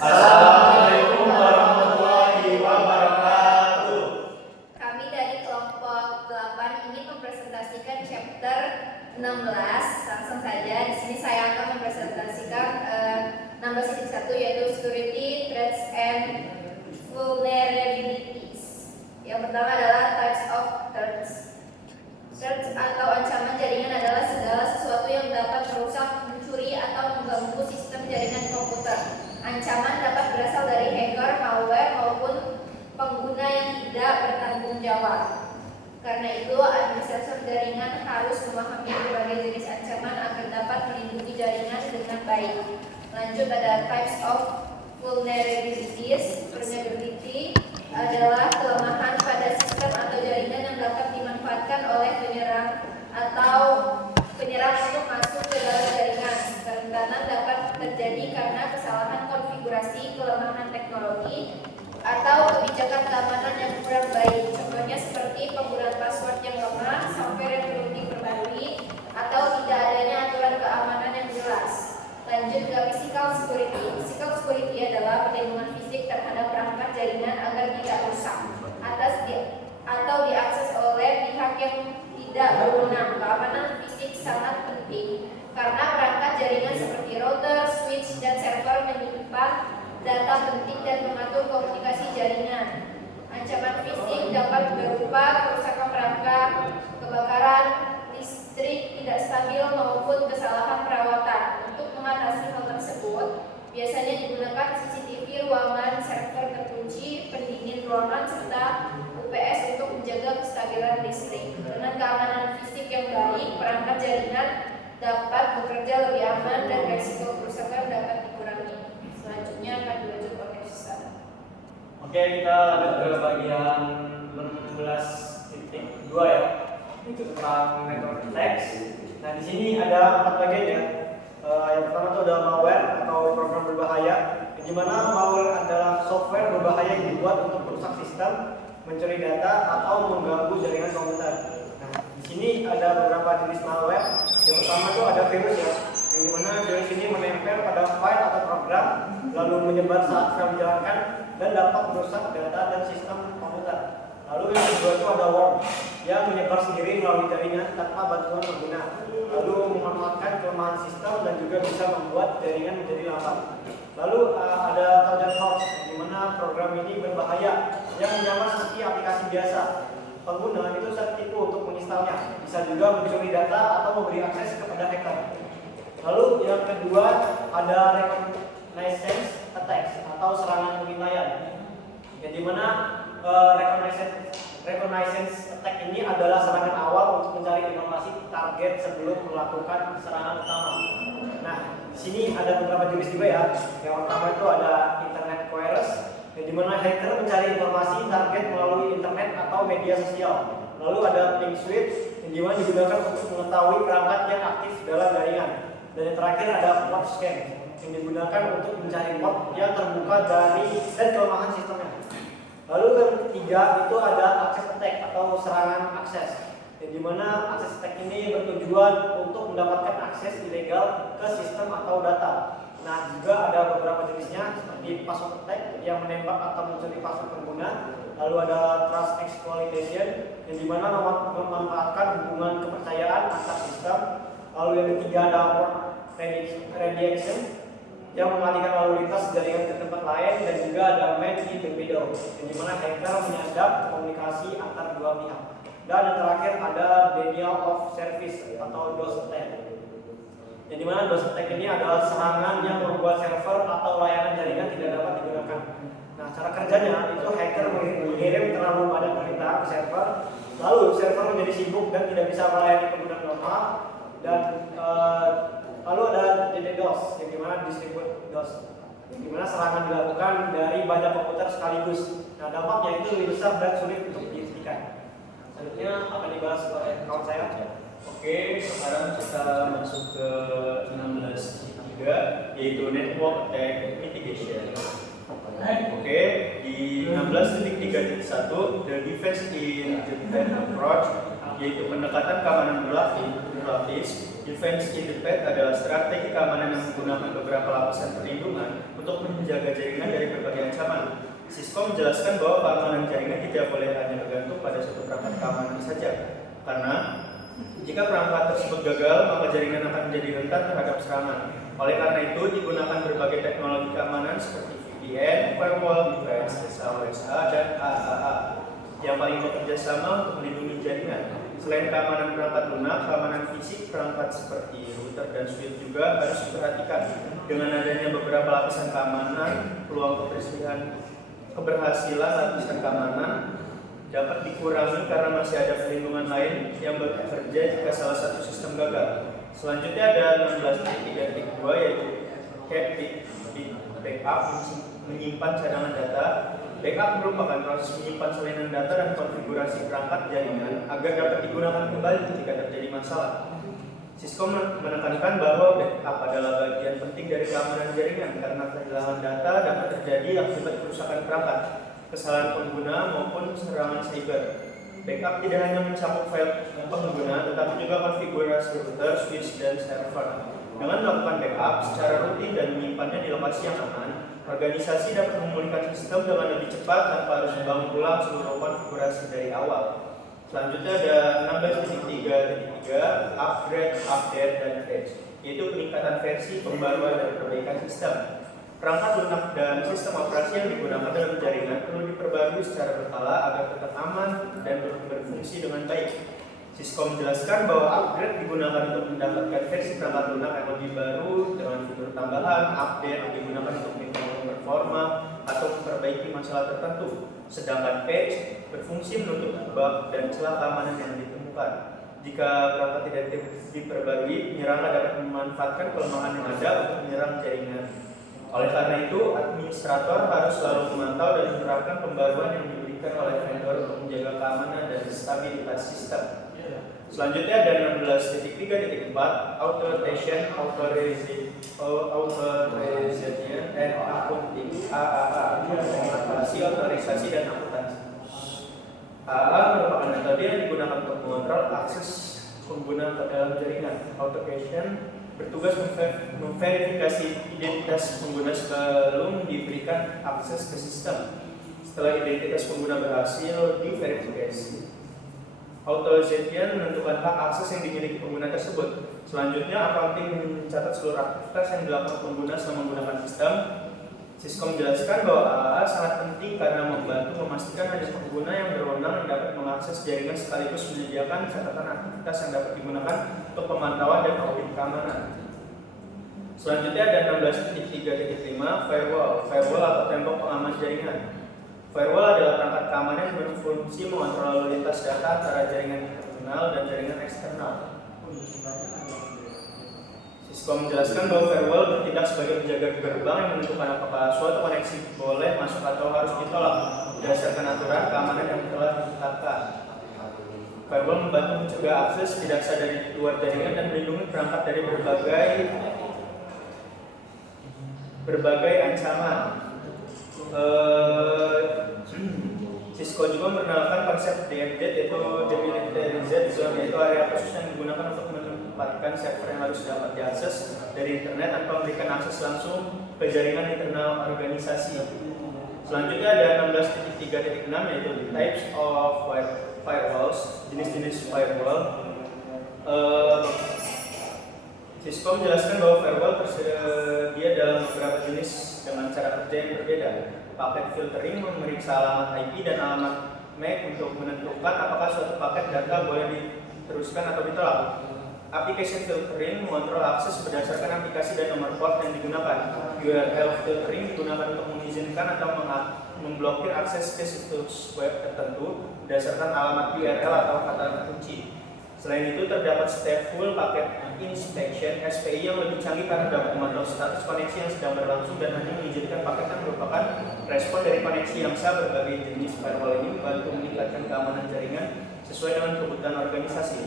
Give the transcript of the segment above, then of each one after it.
Assalamualaikum warahmatullahi wabarakatuh. Kami dari kelompok 8 ingin mempresentasikan chapter 16. Langsung saja, di sini saya akan mempresentasikan 16.1 yaitu security threats and vulnerabilities. Yang pertama adalah types of threats. Threats atau ancaman jaringan adalah segala sesuatu yang dapat merusak, mencuri, atau mengganggu sistem jaringan komputer. Ancaman dapat berasal dari hacker, malware, maupun pengguna yang tidak bertanggung jawab. Karena itu, administrator jaringan harus memahami berbagai jenis ancaman agar dapat melindungi jaringan dengan baik. Lanjut, ada types of vulnerabilities. Vulnerability adalah kelemahan pada sistem atau jaringan yang dapat dimanfaatkan oleh penyerang untuk masuk ke dalam jaringan. Kerentanan dapat terjadi karena kesalahan konfigurasi, kelemahan teknologi, atau kebijakan keamanan yang kurang baik. Contohnya seperti penggunaan password yang lemah, software yang belum diperbarui, atau tidak adanya aturan keamanan yang jelas. Lanjut ke physical security. Physical security adalah perlindungan fisik terhadap perangkat jaringan agar tidak rusak atau diakses oleh pihak yang tidak berwenang. Keamanan fisik sangat penting karena perangkat jaringan seperti router, switch, dan server menyimpan data penting dan mengatur komunikasi jaringan. Ancaman fisik dapat berupa kerusakan perangkat, kebakaran, listrik tidak stabil, maupun kesalahan perawatan. Untuk mengatasi hal tersebut, biasanya digunakan CCTV ruangan, server terkunci, pendingin ruangan, serta UPS untuk menjaga kestabilan listrik. Dengan keamanan fisik yang baik, perangkat jaringan dapat bekerja lebih aman dan risiko kerusakan dapat dikurangi. Selanjutnya akan dilanjut oleh Ustaz. Oke, kita lanjut ke bagian 16.2 ya. Itu tentang network attacks. Nah, di sini ada 4 bagian ya. Yang pertama itu ada malware atau program berbahaya. Di mana malware adalah software berbahaya yang dibuat untuk merusak sistem, mencuri data, atau mengganggu jaringan komputer. Nah, di sini ada beberapa jenis malware. Yang pertama itu ada virus ya, yang dimana virus ini menempel pada file atau program, lalu menyebar saat file dijalankan dan dapat merusak data dan sistem komputer. Lalu yang kedua itu ada worm, yang menyebar sendiri melalui jaringan tanpa bantuan pengguna, lalu memanfaatkan kelemahan sistem dan juga bisa membuat jaringan menjadi lambat. Lalu ada Trojan horse, di mana program ini berbahaya yang menyamar seperti aplikasi biasa. Pengguna itu tertipu untuk menginstalnya, bisa juga mencuri data atau memberi akses kepada hacker. Lalu yang kedua ada reconnaissance attacks atau serangan pengintaian, yang dimana reconnaissance attack ini adalah serangan awal untuk mencari informasi target sebelum melakukan serangan utama. Nah, di sini ada beberapa jenis juga ya. Yang pertama itu ada internet virus, yang dimana hacker mencari informasi target melalui internet atau media sosial. Lalu ada ping switch, yang dimana digunakan untuk mengetahui perangkat yang aktif dalam jaringan. Dan yang terakhir ada port scan, yang digunakan untuk mencari port yang terbuka dan kelemahan sistemnya. Lalu yang ketiga itu ada access attack atau serangan akses, yang dimana akses attack ini bertujuan untuk mendapatkan akses ilegal ke sistem atau data. Nah, juga ada beberapa jenisnya seperti password attack yang menembak atau mencuri password pengguna. Lalu ada trust exploitation, yang dimana memanfaatkan hubungan kepercayaan antar sistem. Lalu yang ketiga ada port redirection, yang mengalihkan lalu lintas jaringan ke tempat lain. Dan juga ada man in the middle, yang dimana hacker menyadap komunikasi antar dua pihak. Dan yang terakhir ada denial of service atau DOS attack, yang dimana DOS attack ini adalah serangan yang membuat server atau layanan jaringan tidak dapat digunakan. Nah, cara kerjanya itu hacker mengirim terlalu banyak perintah ke server, lalu server menjadi sibuk dan tidak bisa melayani pengguna normal. Dan lalu ada DDoS, yang dimana distribute DOS, yang dimana serangan dilakukan dari banyak komputer sekaligus. Nah, dampaknya itu lebih besar dan sulit untuk dihentikan. Selanjutnya akan dibahas oleh kawan saya. Oke, sekarang kita masuk ke 16.3, yaitu network attack mitigation. Oke, di 16.3.1 the defense in the approach yaitu pendekatan keamanan berlapis. Defense in the Path adalah strategi keamanan yang menggunakan beberapa lapisan perlindungan untuk menjaga jaringan dari berbagai ancaman. Cisco menjelaskan bahwa keamanan jaringan tidak boleh hanya bergantung pada satu perangkat keamanan saja, karena jika perangkat tersebut gagal, maka jaringan akan menjadi rentan terhadap serangan. Oleh karena itu, digunakan berbagai teknologi keamanan seperti VPN, Firewall Defense, SAWSA, dan AAA yang paling bekerja sama untuk melindungi jaringan. Selain keamanan perangkat lunak, keamanan fisik perangkat seperti router dan switch juga harus diperhatikan. Dengan adanya beberapa lapisan keamanan, peluang keberhasilan lapisan keamanan dapat dikurangi karena masih ada perlindungan lain yang bekerja jika salah satu sistem gagal. Selanjutnya ada 16.3.2 yaitu backup, menyimpan cadangan data. Backup merupakan proses menyimpan salinan data dan konfigurasi perangkat jaringan agar dapat digunakan kembali ketika terjadi masalah. Cisco menekankan bahwa backup adalah bagian penting dari keamanan jaringan karena kehilangan data dapat terjadi akibat kerusakan perangkat, kesalahan pengguna maupun serangan cyber. Backup tidak hanya mencakup file pengguna, tetapi juga konfigurasi router, switch, dan server. Dengan melakukan backup secara rutin dan menyimpannya di lokasi yang aman, organisasi dapat memulihkan sistem dengan lebih cepat tanpa harus membangun ulang seluruh konfigurasi dari awal. Selanjutnya ada 16.3.3 upgrade, update, dan patch, yaitu peningkatan versi, pembaruan, dan perbaikan sistem. Perangkat lunak dan sistem operasi yang digunakan dalam jaringan perlu diperbarui secara berkala agar tetap aman dan berfungsi dengan baik. Cisco menjelaskan bahwa upgrade digunakan untuk mendapatkan versi perangkat lunak yang lebih baru dengan fitur tambahan. Update digunakan untuk memperbaiki performa atau memperbaiki masalah tertentu. Sedangkan patch berfungsi menutup bug dan celah keamanan yang ditemukan. Jika perangkat tidak diperbarui, penyerang dapat memanfaatkan kelemahan yang ada untuk menyerang jaringan. Oleh karena itu, administrator harus selalu memantau dan menerapkan pembaruan yang diberikan oleh vendor untuk menjaga keamanan dan stabilitas sistem. Selanjutnya ada 16.3.4 Authorization, and Accounting AAA, mengatasi otorisasi dan akuntansi. AAA merupakan metode yang digunakan untuk mengontrol akses pengguna ke dalam jaringan. Authentication bertugas memverifikasi identitas pengguna sebelum diberikan akses ke sistem. Setelah identitas pengguna berhasil diverifikasi, Authorization menentukan hak akses yang dimiliki pengguna tersebut. Selanjutnya, accounting mencatat seluruh aktivitas yang dilakukan pengguna selama menggunakan sistem. Cisco menjelaskan bahwa AAA sangat penting karena membantu memastikan hanya pengguna yang berwenang yang dapat mengakses jaringan sekaligus menyediakan catatan aktivitas yang dapat digunakan untuk pemantauan dan audit keamanan. Selanjutnya ada 16.3.5 Firewall. Firewall atau tembok pengaman jaringan. Firewall adalah perangkat keamanan yang berfungsi mengontrol lalu lintas data antara jaringan internal dan jaringan eksternal. Cisco menjelaskan bahwa firewall bertindak sebagai penjaga gerbang yang menentukan apakah suatu koneksi boleh masuk atau harus ditolak berdasarkan aturan keamanan yang telah ditetapkan. Firewall membantu mencegah akses tidak sah dari luar jaringan dan melindungi perangkat dari berbagai ancaman. Cisco juga memperkenalkan konsep DMZ, yaitu Demilitarized Zone, yaitu area khusus yang digunakan untuk menempatkan server yang harus dapat diakses dari internet tanpa memberikan akses langsung ke jaringan internal organisasi. Selanjutnya ada 16.3.6 yaitu types of firewalls, jenis-jenis firewall. Cisco menjelaskan bahwa firewall tersedia dalam beberapa jenis dengan cara kerja yang berbeda. Paket filtering memeriksa alamat IP dan alamat MAC untuk menentukan apakah suatu paket data boleh diteruskan atau ditolak. Application filtering mengontrol akses berdasarkan aplikasi dan nomor port yang digunakan. URL filtering digunakan untuk mengizinkan atau memblokir akses ke situs web tertentu berdasarkan alamat URL atau kata kunci. Selain itu, terdapat stateful packet inspection (SPI) yang lebih canggih karena dapat memantau status koneksi yang sedang berlangsung dan hanya mengizinkan paket yang merupakan respon dari koneksi yang sah. Berbagai jenis firewall ini membantu meningkatkan keamanan jaringan sesuai dengan kebutuhan organisasi.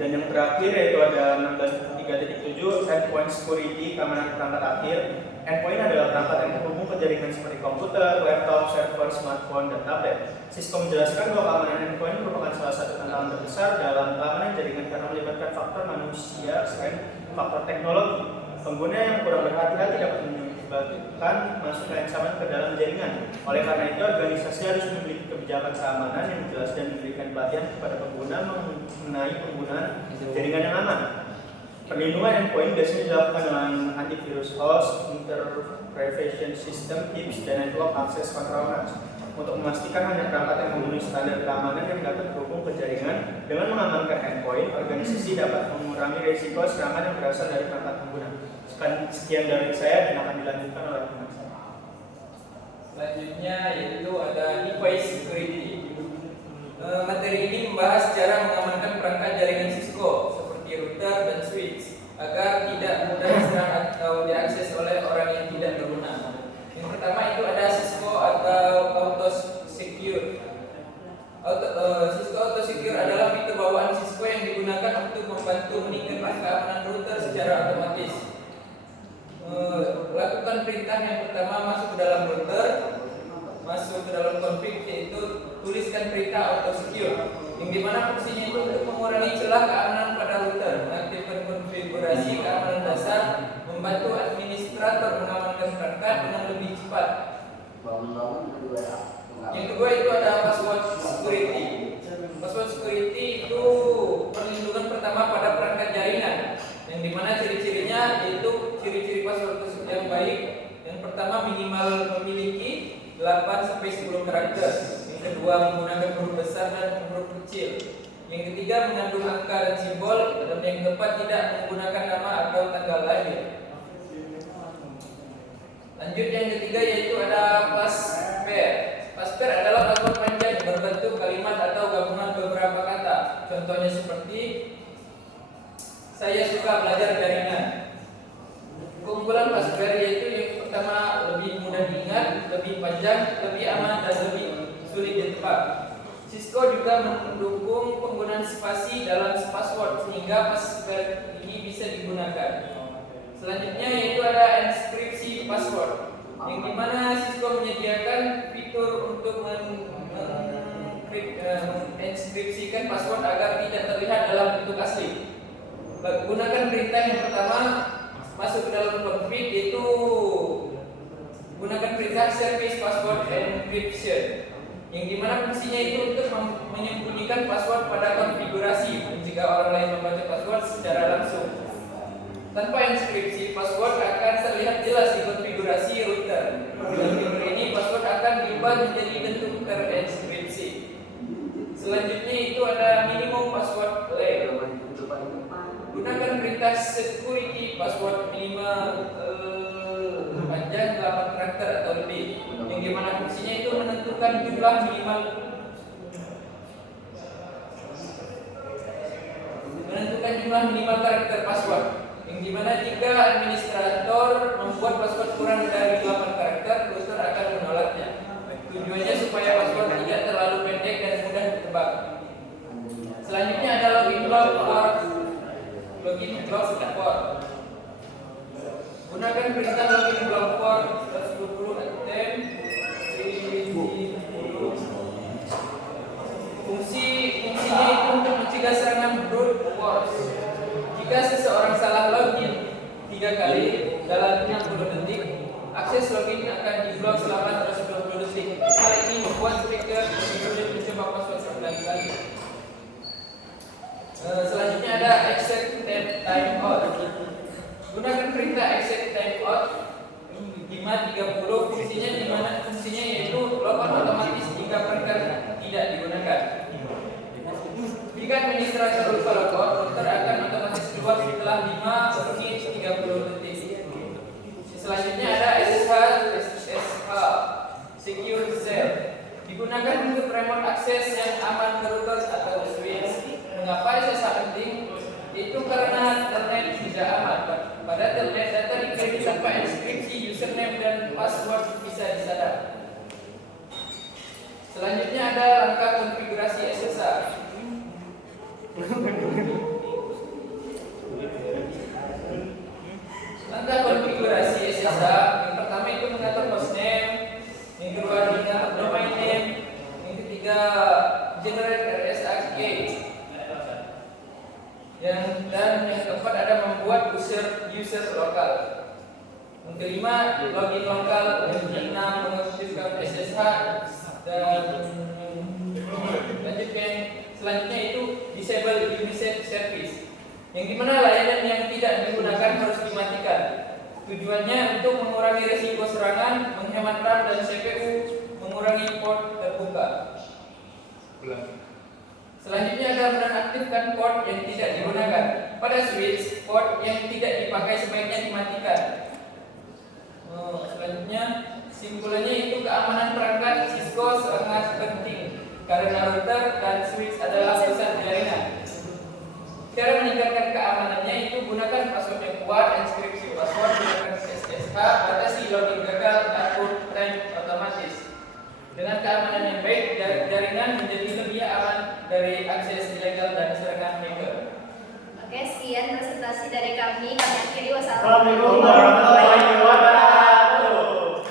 Dan yang terakhir yaitu ada 16.3.7 endpoint security, keamanan perangkat akhir. Endpoint adalah perangkat yang terhubung ke jaringan seperti komputer, laptop, server, smartphone, dan tablet. Cisco menjelaskan bahwa keamanan endpoint merupakan salah satu tantangan terbesar dalam keamanan jaringan karena melibatkan faktor manusia selain faktor teknologi. Pengguna yang kurang berhati-hati dapat menyebabkan masuk ancaman ke dalam jaringan. Oleh karena itu, organisasi harus memiliki kebijakan keamanan yang jelas dan memberikan pelatihan kepada pengguna mengenai penggunaan jaringan yang aman. Perlindungan endpoint biasanya dilakukan dengan antivirus host, interpretation system, tips, dan network access control. Untuk memastikan hanya perangkat yang memenuhi standar keamanan yang dapat terhubung ke jaringan. Dengan mengamankan endpoint, organisasi dapat mengurangi risiko serangan yang berasal dari perangkat pengguna. Sekian dari saya dan akan dilanjutkan oleh teman saya. Selanjutnya yaitu ada device security. Materi ini membahas cara mengamankan perangkat jaringan Cisco seperti router dan switch agar tidak mudah diserang atau diakses oleh orang yang tidak berwenang. Yang pertama itu ada Cisco atau Auto Secure. Cisco Auto Secure adalah fitur bawaan Cisco yang digunakan untuk membantu meningkatkan keamanan router secara otomatis. Lakukan perintah yang pertama masuk ke dalam router, masuk ke dalam config, yaitu tuliskan perintah Auto Secure, yang dimana fungsinya itu untuk mengurangi celah keamanan pada router, mengaktifkan konfigurasi keamanan dasar, membantu administrator mengamankan perangkat dengan lebih cepat. Yang kedua itu ada password security. Password security itu perlindungan pertama pada perangkat jaringan, yang dimana ciri-cirinya yaitu ciri-ciri password yang baik. Yang pertama minimal memiliki 8-10 karakter. Yang kedua menggunakan huruf besar dan huruf kecil. Yang ketiga mengandung angka dan simbol. Dan yang keempat tidak menggunakan nama atau tanggal lahir. Lanjut yang ketiga yaitu ada passpair. Passpair adalah kalimat panjang berbentuk kalimat atau gabungan beberapa kata. Contohnya seperti saya suka belajar jaringan. Keunggulan passpair yaitu yang pertama lebih mudah diingat, lebih panjang, lebih aman, dan lebih sulit ditebak. Cisco juga mendukung penggunaan spasi dalam password sehingga passpair ini bisa digunakan. Selanjutnya yaitu ada enkripsi password, yang dimana Cisco menyediakan fitur untuk mengenkripsikan password agar tidak terlihat dalam bentuk asli. Gunakan perintah yang pertama masuk ke dalam config, yaitu gunakan perintah service password encryption, yang dimana fungsinya itu untuk menyembunyikan password pada konfigurasi jika orang lain membaca password secara langsung. Tanpa inskripsi, password akan terlihat jelas di konfigurasi router. Dengan fitur ini, password akan diubah menjadi bentuk terinskripsi. Selanjutnya itu ada minimum password length. Gunakan perintah security password minimal panjang 8 karakter atau lebih, yang dimana fungsinya itu menentukan jumlah minimal karakter password, yang dimana jika administrator membuat password kurang dari 8 karakter, router akan menolaknya. Tujuannya supaya password tidak terlalu pendek dan mudah ditebak. Selanjutnya ada login block port. Gunakan perintah login block port 120 attempt. Fungsinya itu untuk mencegah serangan brute force. Jika seseorang salah login 3 kali dalam 60 detik, akses login akan diblok selama 120 detik. Hal ini membuat speaker sulit mencoba password 9 kali. Selanjutnya ada exit timeout. Gunakan perintah exit timeout 530. Fungsinya yaitu logout otomatis jika perangkat tidak digunakan. Jika administrator lupa logout, router akan otomatis keluar setelah 5 menit 30 detik. Selanjutnya ada SSH Secure Cell. Digunakan untuk remote access yang aman ke router atau switch. Mengapa SSH penting? Itu karena telnet tidak aman. Pada telnet data dikirim tanpa inskripsi, username dan password bisa disadap. Selanjutnya ada langkah konfigurasi SSH. kelima, login lokal. Keenam, mengaktifkan SSH. Dan lanjut ke yang selanjutnya itu disable UNICEF service, yang dimana layanan yang tidak digunakan harus dimatikan. Tujuannya untuk mengurangi risiko serangan, menghemat RAM dan CPU, mengurangi port terbuka. Selanjutnya adalah menonaktifkan port yang tidak digunakan. Pada switch, port yang tidak dipakai sebaiknya dimatikan. Selanjutnya, simpulannya itu keamanan perangkat Cisco sangat penting karena router dan switch adalah pusat jaringan. Cara meningkatkan keamanannya itu gunakan password yang kuat, enkripsi password, gunakan SSH, batasi login gagal, atur time otomatis. Dengan keamanan yang baik, jaringan menjadi lebih aman dari akses ilegal dan serangan hacker. Oke, sekian presentasi dari kami. Kami akhiri. Wassalamualaikum Assalamualaikum warahmatullahi